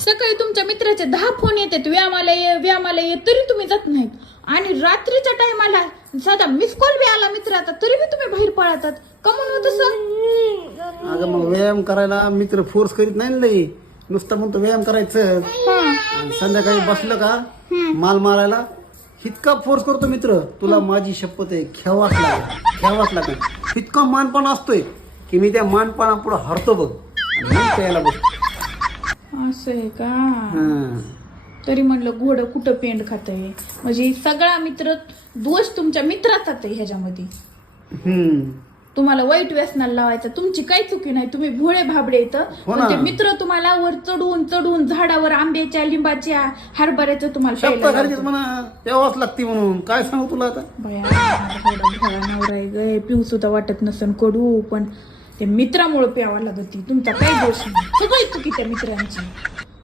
सकाळी तुमच्या मित्राचे 10 फोन येतात, व्यायामाला ये, तरी तुम्ही जात नाहीत. आणि रात्रीच्या टायमाला साधा मिस कॉल बी आला मित्राचा तरी बी तुम्ही बाहेर पळतात. का म्हणून तसं? अगं मग व्यायाम करायला मित्र फोर्स करीत नाही ना लई. नुसतं म्हणतो व्यायाम करायचं आणि संध्याकाळी बसलं का माल मारायला इतका फोर्स करतो मित्र, तुला माझी शपथ आहे घ्यावाच लागेल. इतका मानपणा असतोय की मी त्या मानपणा पुढे हरतो बघ आणि मग प्यायला बसतो. असं आहे का? हा. तरी म्हणलं घोडं कुठं पेंड खातंय. म्हणजे सगळा मित्र दोष तुमच्या मित्राचाच आहे ह्याच्यामध्ये. तुम्हाला वाईट व्यसनाला लावायचं, तुमची काही चुकी नाही, तुम्ही भोळे भाबडे येतं. पण ते मित्र तुम्हाला वर चढून झाडावर आंब्याच्या, लिंबाच्या, हरभऱ्याचं तुम्हाला प्यायला लावतात. म्हणा प्यावाच लागते म्हणून काय सांगू तुला आता. बया, भोळा नवरा आहे ग, पिऊ सुद्धा वाटत नसन कडू, पण ते मित्रामुळे प्यावा लागत. तुमचा काही दोष नाही, सगळी चुकी त्या मित्रांची.